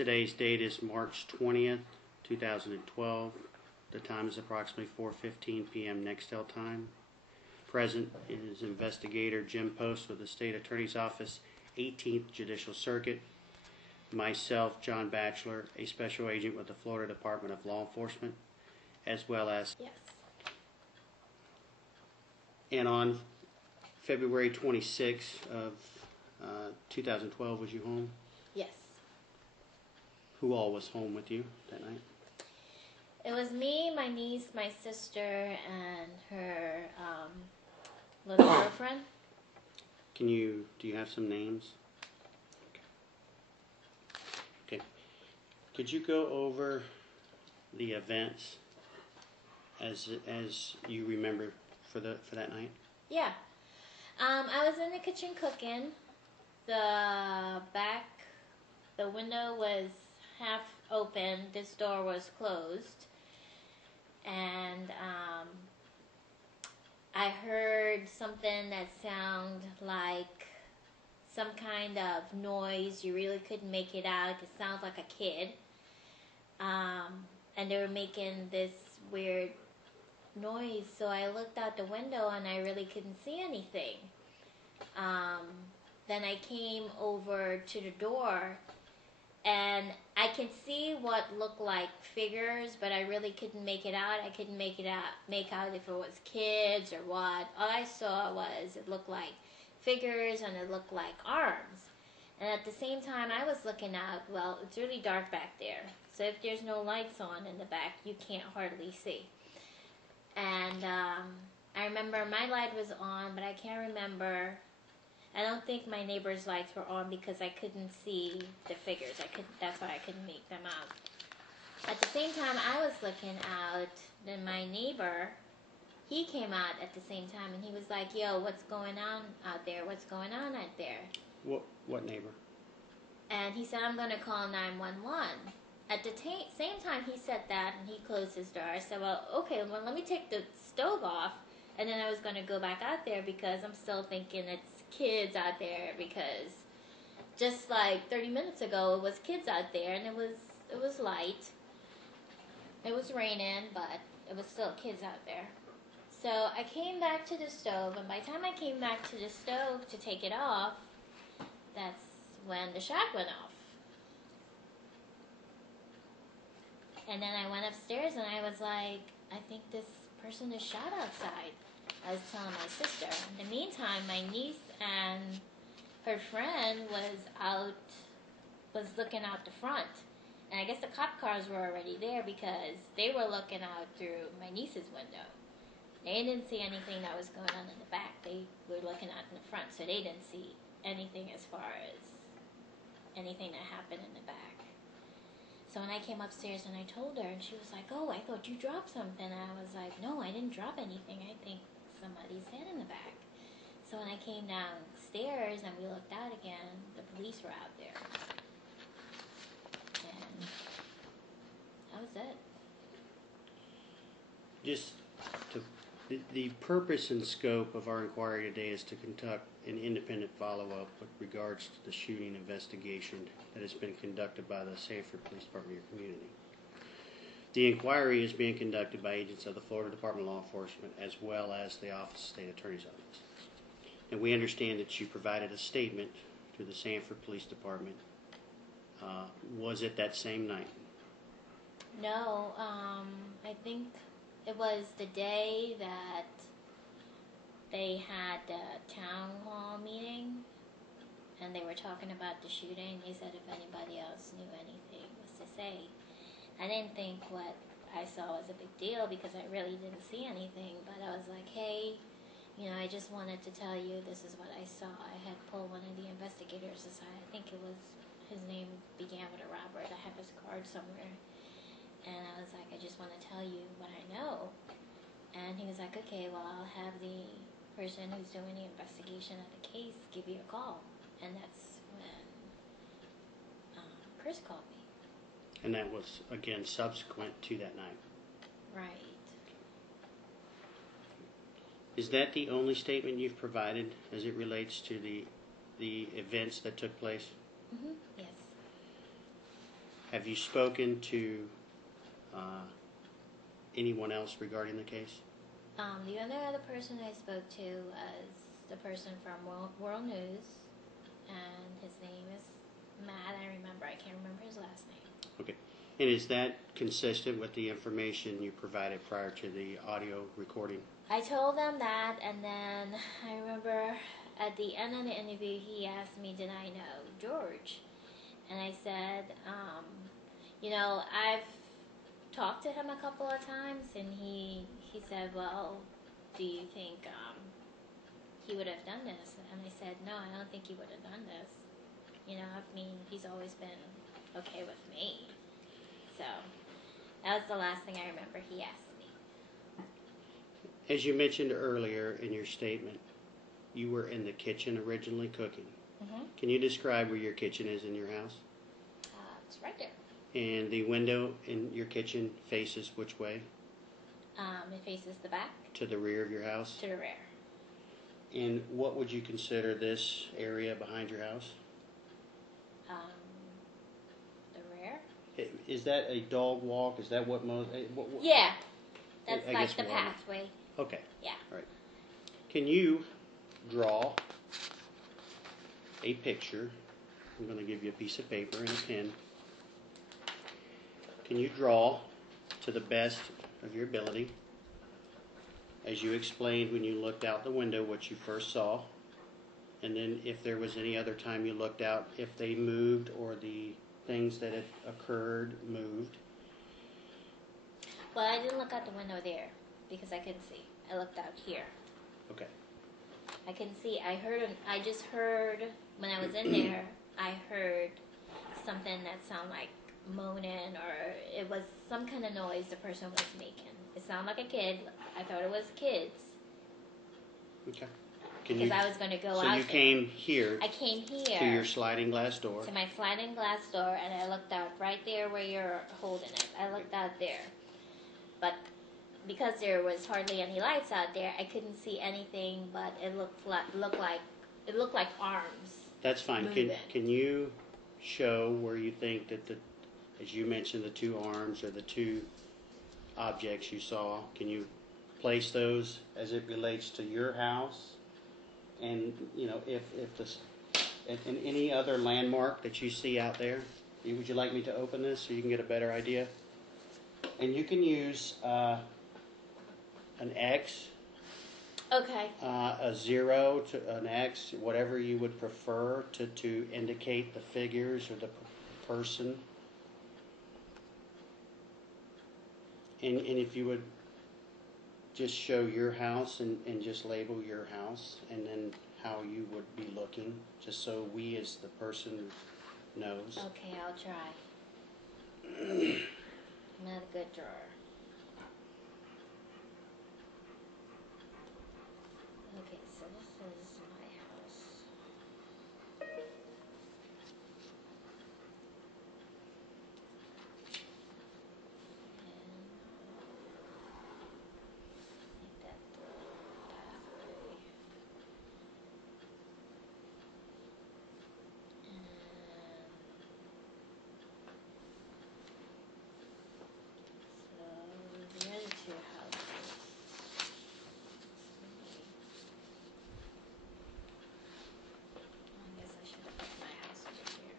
Today's date is March 20th, 2012. The time is approximately 4:15 p.m. Nextel time. Present is Investigator Jim Post with the State Attorney's Office, 18th Judicial Circuit. Myself, John Batchelor, a Special Agent with the Florida Department of Law Enforcement, as well as... Yes. And on February 26th of 2012, was you home? Yes. Who all was home with you that night? It was me, my niece, my sister, and her little girlfriend. Do you have some names? Okay. Could you go over the events as you remember for that night? Yeah. I was in the kitchen cooking. The window was half open. This door was closed. And I heard something that sounded like some kind of noise. You really couldn't make it out. It sounds like a kid. And they were making this weird noise. So I looked out the window and I really couldn't see anything. Then I came over to the door and I can see what looked like figures, but I really couldn't make it out. I couldn't make out if it was kids or what. All I saw was it looked like figures and it looked like arms. And at the same time I was looking out, well, it's really dark back there. So if there's no lights on in the back, you can't hardly see. And I remember my light was on, but I can't remember. I don't think my neighbor's lights were on because I couldn't see the figures. That's why I couldn't make them out. At the same time I was looking out, then my neighbor, he came out at the same time and he was like, "Yo, what's going on out there? What's going on out there?" What neighbor? And he said, "I'm going to call 911. At the same time he said that and he closed his door. I said, "Well, okay, well, let me take the stove off." And then I was going to go back out there because I'm still thinking it's kids out there, because just like 30 minutes ago it was kids out there and it was light. It was raining, but it was still kids out there. So I came back to the stove, and by the time I came back to the stove to take it off, that's when the shot went off. And then I went upstairs and I was like, I think this person is shot outside. I was telling my sister. In the meantime, my niece and her friend was looking out the front. And I guess the cop cars were already there because they were looking out through my niece's window. They didn't see anything that was going on in the back. They were looking out in the front, so they didn't see anything as far as anything that happened in the back. So when I came upstairs and I told her, and she was like, "Oh, I thought you dropped something." And I was like, "No, I didn't drop anything. I think somebody's head in the back." So when I came downstairs and we looked out again, the police were out there. And that was it. The purpose and scope of our inquiry today is to conduct an independent follow-up with regards to the shooting investigation that has been conducted by the Sanford Police Department of your community. The inquiry is being conducted by agents of the Florida Department of Law Enforcement as well as the Office of State Attorney's Office. And we understand that you provided a statement to the Sanford Police Department. Was it that same night? No, I think it was the day that they had the town hall meeting and they were talking about the shooting. They said if anybody else knew anything was to say. I didn't think what I saw was a big deal because I really didn't see anything, but I was like, "Hey, I just wanted to tell you this is what I saw." I had pulled one of the investigators aside. I think it was, his name began with a Robert. I have his card somewhere. And I was like, "I just want to tell you what I know." And he was like, "Okay, well, I'll have the person who's doing the investigation of the case give you a call." And that's when Chris called me. And that was, again, subsequent to that night? Right. Is that the only statement you've provided as it relates to the events that took place? Mm-hmm. Yes. Have you spoken to anyone else regarding the case? The only other person I spoke to was the person from World News, and his name is Matt. I can't remember his last name. Okay. And is that consistent with the information you provided prior to the audio recording? I told them that, and then I remember at the end of the interview, he asked me, did I know George? And I said, I've talked to him a couple of times, and he said, well, do you think he would have done this? And I said, no, I don't think he would have done this. He's always been okay with me. So that was the last thing I remember he asked me. As you mentioned earlier in your statement, you were in the kitchen originally cooking. Mm-hmm. Can you describe where your kitchen is in your house? It's right there. And the window in your kitchen faces which way? It faces the back. To the rear of your house? To the rear. And what would you consider this area behind your house? The rear. Is that a dog walk? Is that what most? Yeah, that's I like guess the one. pathway. Okay. Yeah. All right. Can you draw a picture? I'm going to give you a piece of paper and a pen. Can you draw, to the best of your ability, as you explained when you looked out the window what you first saw, and then if there was any other time you looked out, if they moved or the things that had occurred moved? Well, I didn't look out the window there because I couldn't see. I looked out here. Okay. I couldn't see. I just heard, when I was in there, I heard something that sounded like moaning, or it was some kind of noise the person was making. It sounded like a kid. I thought it was kids. Okay. Because I was going to go out So you there. came here. I came here. To your sliding glass door. To my sliding glass door, and I looked out right there where you're holding it. I looked out there. But because there was hardly any lights out there, I couldn't see anything, but it looked like arms. That's fine. Can you show where you think that as you mentioned, the two arms or the two objects you saw, can you place those as it relates to your house? And, if and any other landmark that you see out there, would you like me to open this so you can get a better idea? And you can use an X, Okay. a 0 to an X, whatever you would prefer to indicate the figures or the person. And if you would just show your house and just label your house, and then how you would be looking, just so we as the person knows. Okay, I'll try. I'm not a good drawer. Okay, so this is my house. Make that the pathway. So the other two houses. I guess I should have put my house over here,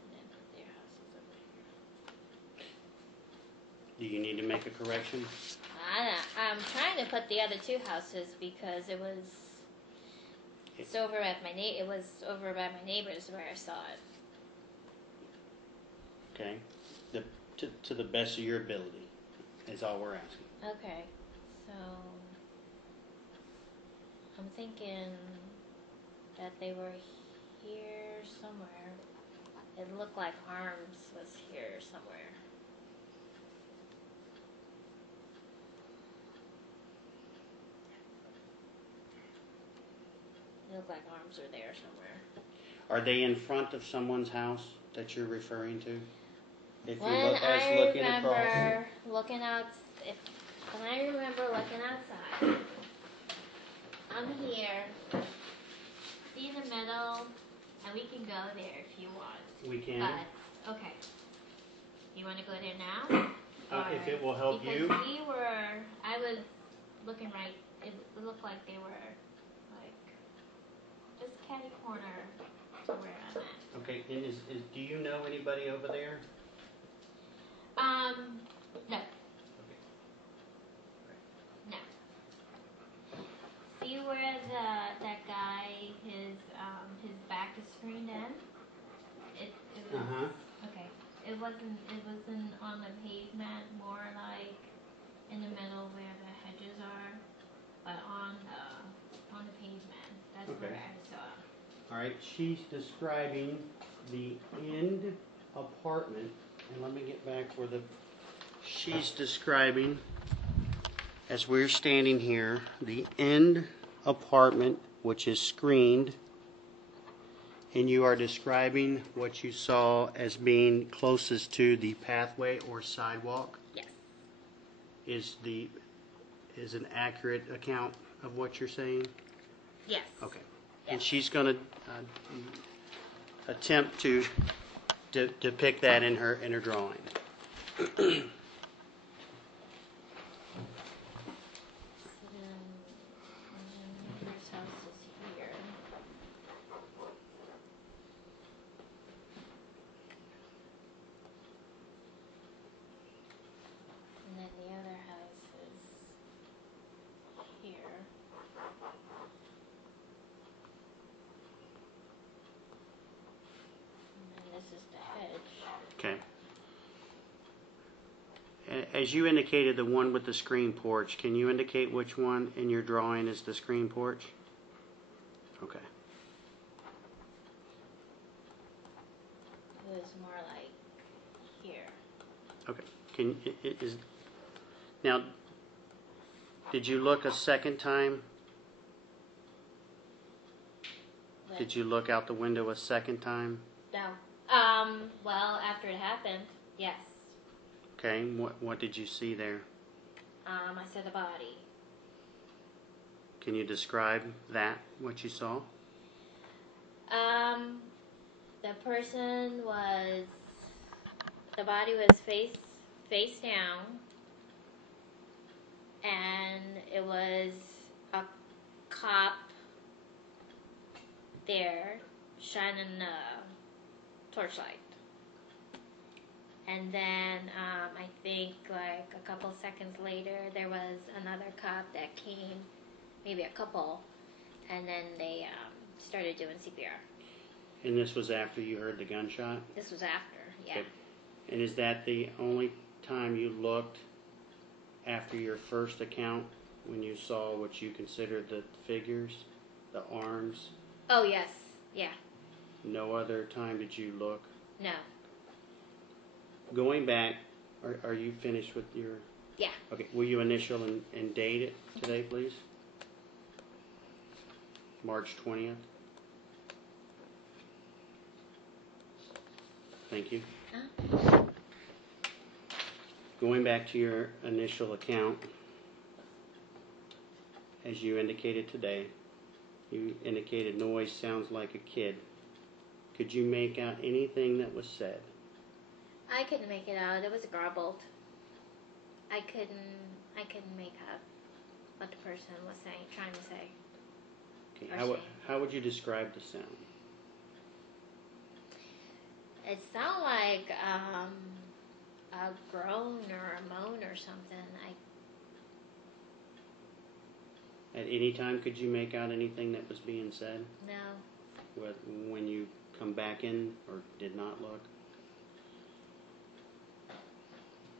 and then put their houses over here. Do you need to make a correction? I'm trying to put the other two houses because it was over by my neighbors where I saw it. Okay. To the best of your ability is all we're asking. Okay, so I'm thinking that they were here somewhere. It looked like arms was here somewhere. It looked like arms were there somewhere. Are they in front of someone's house that you're referring to? If you When look as I looking remember across. looking out, when I remember looking outside, I'm here, see the middle, and we can go there if you want. We can. But Okay. You want to go there now? If it will help you. Because I was looking right, it looked like they were like just catty corner to where I'm at. Okay, and do you know anybody over there? No. Okay. No. See where that guy, his back is screened in? It was, okay. It wasn't on the pavement, more like in the middle where the hedges are, but on the pavement. That's Okay. where I saw. All right, she's describing the end apartment, and let me get back where she's describing, as we're standing here, the end apartment, which is screened, and you are describing what you saw as being closest to the pathway or sidewalk. Yes. Is an accurate account of what you're saying? Yes. Okay. Yes. And she's going to attempt to depict that in her drawing. So then neighbor's house is here. And then the other house is here. And then this is the hedge. Okay. As you indicated, the one with the screen porch, can you indicate which one in your drawing is the screen porch? Okay. It was more like here. Okay. Now, did you look a second time? But Did you look out the window a second time? no. Well, after it happened, yes. Okay. What did you see there? I saw the body. Can you describe that, what you saw? The body was face down, and it was a cop there shining a torchlight. And then I think like a couple seconds later, there was another cop that came, maybe a couple, and then they started doing CPR. And this was after you heard the gunshot? This was after, yeah. Okay. And is that the only time you looked after your first account when you saw what you considered the figures, the arms? Oh, yes, yeah. No other time did you look? No. Going back, are you finished with your... Yeah. Okay, will you initial and date it today, please? March 20th. Thank you. Going back to your initial account, as you indicated today, you indicated noise sounds like a kid. Could you make out anything that was said? I couldn't make it out. It was garbled. I couldn't make out what the person was trying to say. Okay. How would you describe the sound? It sounded like a groan or a moan or something. At any time, could you make out anything that was being said? No. When you come back in or did not look?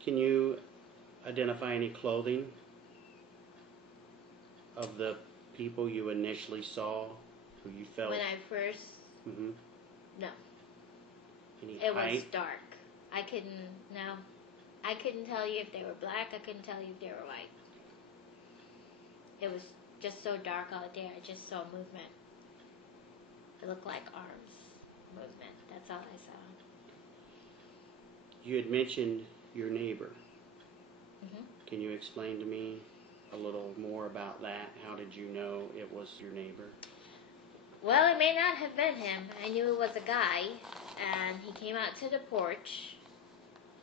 Can you identify any clothing of the people you initially saw, who you felt? When I first... Mm-hmm. No. Any It height? was dark. I couldn't tell you if they were black. I couldn't tell you if they were white. It was just so dark out there. I just saw movement. It looked like arms movement. That's all I saw. You had mentioned your neighbor. Mm-hmm. Can you explain to me a little more about that? How did you know it was your neighbor? Well, it may not have been him. I knew it was a guy, and he came out to the porch,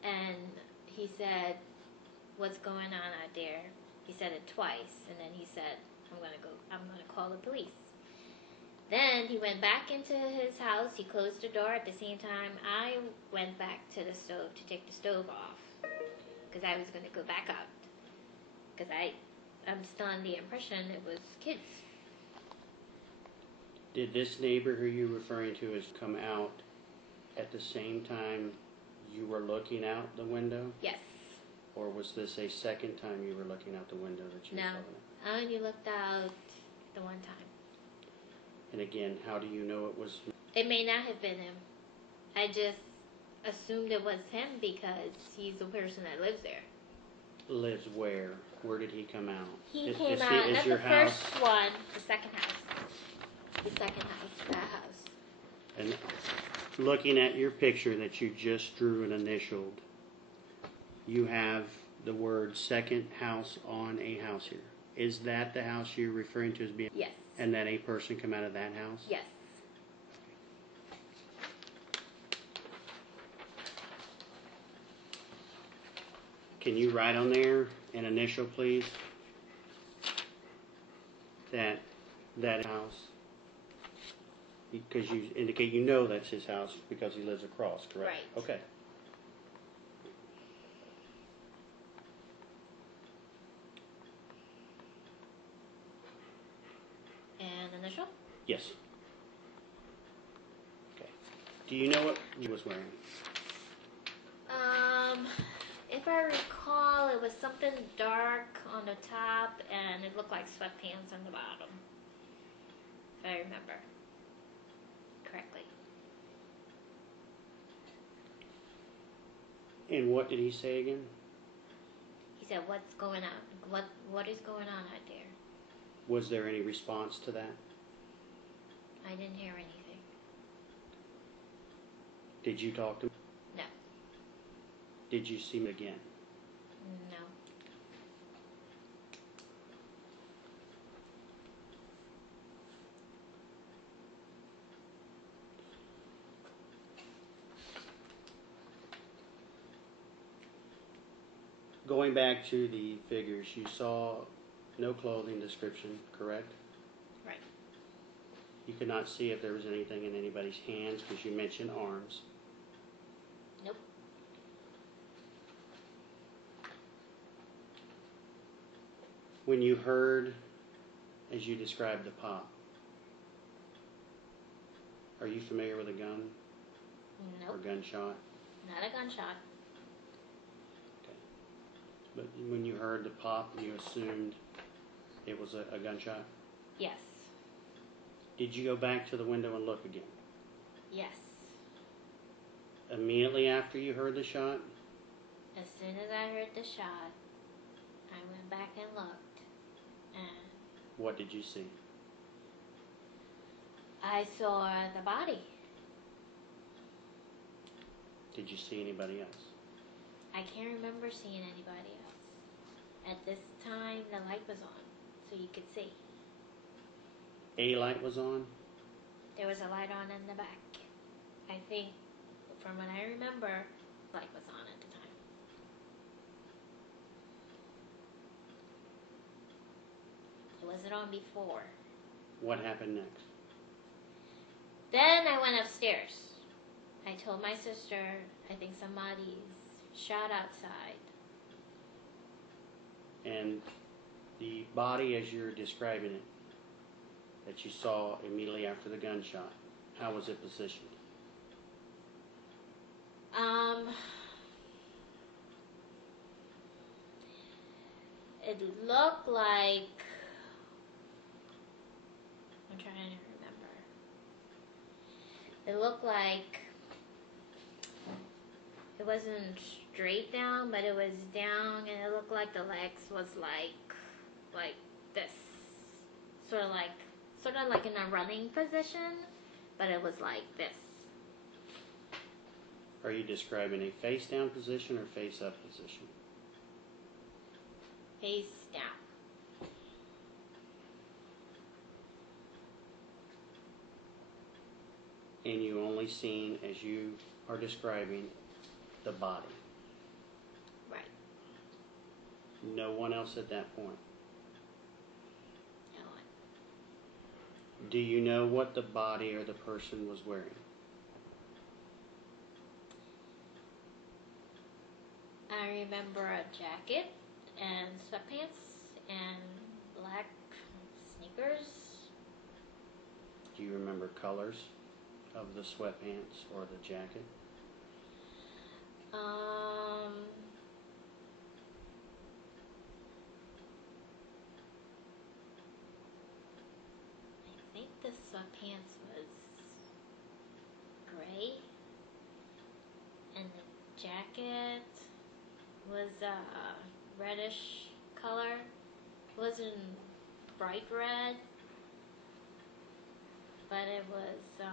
and he said, "What's going on out there?" He said it twice, and then he said, I'm gonna call the police. Then he went back into his house. He closed the door. At the same time, I went back to the stove to take the stove off because I was going to go back out because I'm still under the impression it was kids. Did this neighbor who you're referring to has come out at the same time you were looking out the window? Yes. Or was this a second time you were looking out the window that you No. were talking about? I only looked out the one time. And again, how do you know it was? It may not have been him. I just assumed it was him because he's the person that lives there. Lives where? Where did he come out? He came out, not the first one, the second house. The second house, that house. And looking at your picture that you just drew and initialed, you have the word second house on a house here. Is that the house you're referring to as being? Yes. And that a person come out of that house? Yes. Can you write on there an initial, please? That house. Because you indicate you know that's his house because he lives across, correct? Right. Okay. And initial? Yes. Okay. Do you know what he was wearing? If I recall, it was something dark on the top, and it looked like sweatpants on the bottom. If I remember correctly. And what did he say again? He said, "What's going on? What is going on out there?" Was there any response to that? I didn't hear anything. Did you talk to him? No. Did you see him again? No. Going back to the figures, you saw no clothing description, correct? Right. You could not see if there was anything in anybody's hands because you mentioned arms. Nope. When you heard, as you described, the pop, are you familiar with a gun or Nope. gunshot? Not a gunshot. Okay. But when you heard the pop, you assumed it was a gunshot? Yes. Did you go back to the window and look again? Yes. Immediately after you heard the shot? As soon as I heard the shot, I went back and looked, and What did you see? I saw the body. Did you see anybody else? I can't remember seeing anybody else. At this time, the light was on, so you could see. A light was on? There was a light on in the back. I think, from what I remember, light was on at the time. It wasn't on before. What happened next? Then I went upstairs. I told my sister, I think somebody's shot outside. And the body, as you're describing it, that you saw immediately after the gunshot, how was it positioned? It looked like, I'm trying to remember. It looked like it wasn't straight down, but it was down, and it looked like the legs was like this, sort of like in a running position, but it was like this. Are you describing a face down position or face up position? Face down. And you only seen, as you are describing the body. Right. No one else at that point. No one. Do you know what the body or the person was wearing? I remember a jacket and sweatpants and black sneakers. Do you remember colors of the sweatpants or the jacket? I think the sweatpants was gray, and the jacket was reddish color. It wasn't bright red, but it was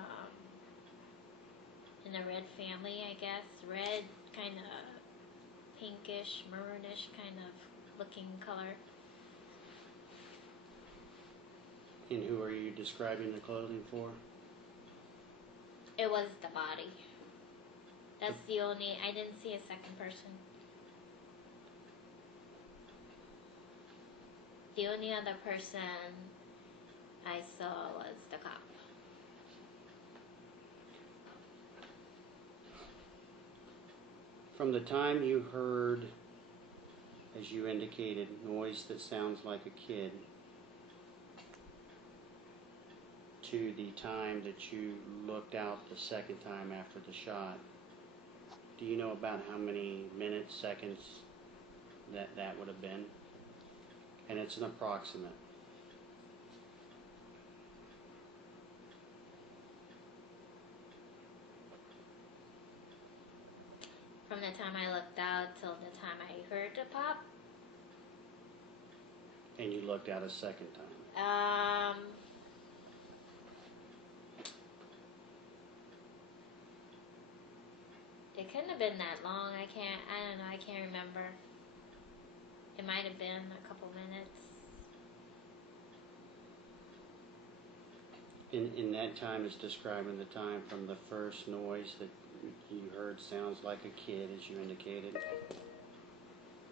in a red family, I guess. Red, kind of pinkish, maroonish kind of looking color. And who are you describing the clothing for? It was the body. That's the only, I didn't see a second person. The only other person I saw was the cop. From the time you heard, as you indicated, noise that sounds like a kid, to the time that you looked out the second time after the shot, do you know about how many minutes, seconds that would have been? And it's an approximate. From the time I looked out till the time I heard the pop. And you looked out a second time. It couldn't have been that long. I don't know, I can't remember. It might have been a couple minutes. In that time is describing the time from the first noise that you heard sounds like a kid, as you indicated.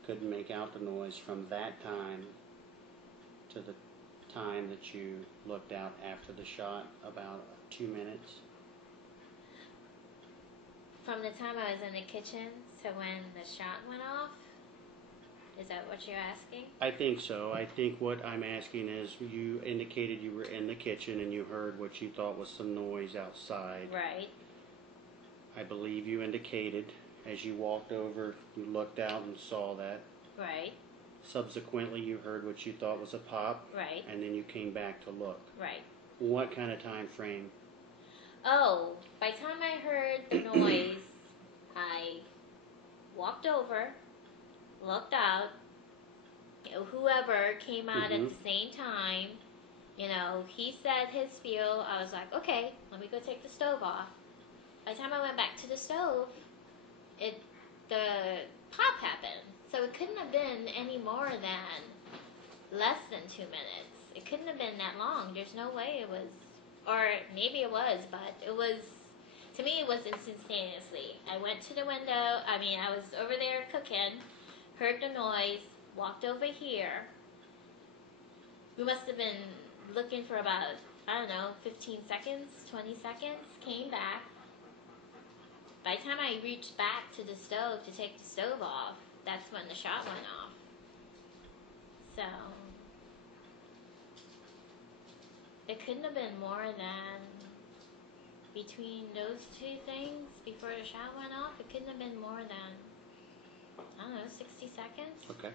Couldn't make out the noise from that time to the time that you looked out after the shot, about 2 minutes. From the time I was in the kitchen to when the shot went off? Is that what you're asking? I think so. I think what I'm asking is, you indicated you were in the kitchen and you heard what you thought was some noise outside. Right. I believe you indicated as you walked over, you looked out and saw that. Right. Subsequently, you heard what you thought was a pop. Right. And then you came back to look. Right. What kind of time frame? Oh, by the time I heard the noise, I walked over, looked out. Whoever came out at the same time, he said his spiel. I was like, okay, let me go take the stove off. By the time I went back to the stove, the pop happened. So it couldn't have been any more than less than 2 minutes. It couldn't have been that long. There's no way it was, or maybe it was, but it was, to me it was instantaneously. I went to the window, I was over there cooking, heard the noise, walked over here. We must have been looking for about, 15 seconds, 20 seconds, came back. By the time I reached back to the stove to take the stove off, that's when the shot went off. So, it couldn't have been more than, between those two things, before the shot went off, it couldn't have been more than, 60 seconds. Okay.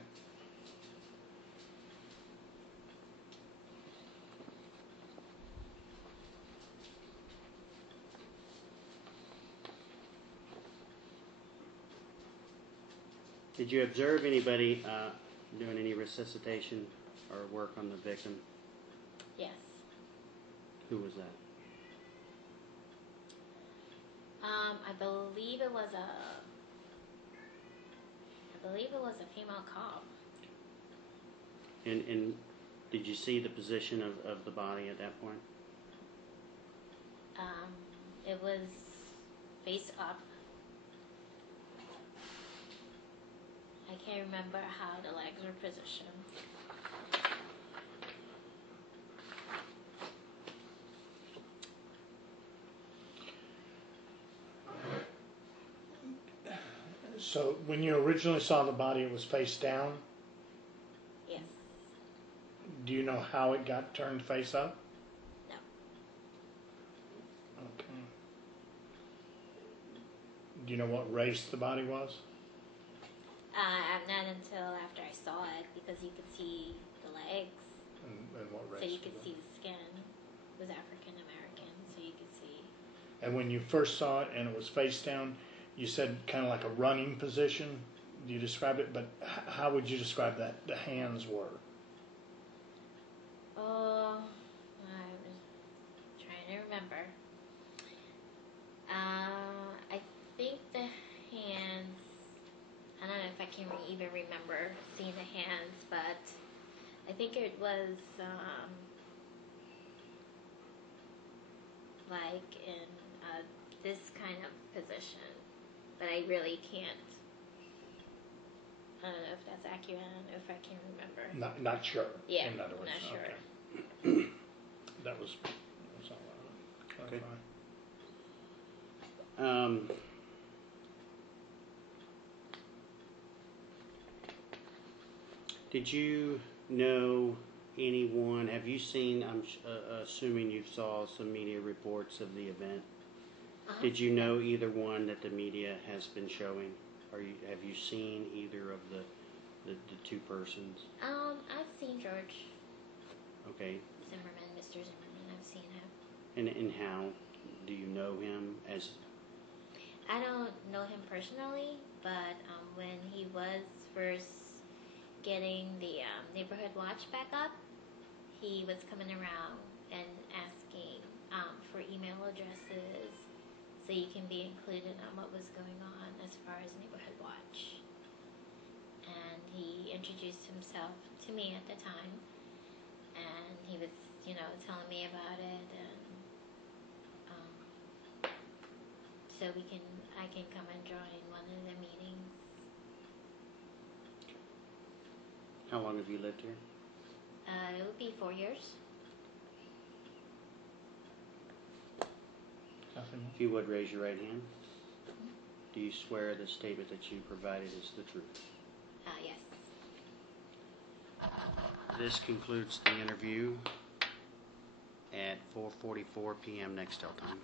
Did you observe anybody doing any resuscitation or work on the victim? Yes. Who was that? I believe it was a female cop. And did you see the position of the body at that point? It was face up, can't remember how the legs are positioned. So when you originally saw the body, it was face down. Yes. Do you know how it got turned face up? No. Okay. Do you know what race the body was? Not until after I saw it, because you could see the legs. And what race? So you was could it? see the skin. It was African American, so you could see. And when you first saw it and it was face down, you said kind of like a running position. Do you describe it? But how would you describe that? The hands were. Oh, I was trying to remember. I think the hands. I don't know if I can even remember seeing the hands, but I think it was like in this kind of position, but I really can't. I don't know if that's accurate. I don't know if I can remember. Not sure. Yeah, In other words. not sure. Okay. That was all right. Okay. Did you know anyone? Have you seen? I'm assuming you saw some media reports of the event. Uh-huh. Did you know either one that the media has been showing? Have you seen either of the two persons? I've seen George Okay. Zimmerman, Mr. Zimmerman. I've seen him. And how do you know him? As I don't know him personally, but when he was first getting the neighborhood watch back up, he was coming around and asking for email addresses so you can be included on what was going on as far as neighborhood watch. And he introduced himself to me at the time, and he was, telling me about it, and so I can come and join one of the meetings. how long have you lived here? It would be 4 years. Nothing. If you would raise your right hand. Do you swear the statement that you provided is the truth? Yes. This concludes the interview at 4:44 p.m. Nextel time.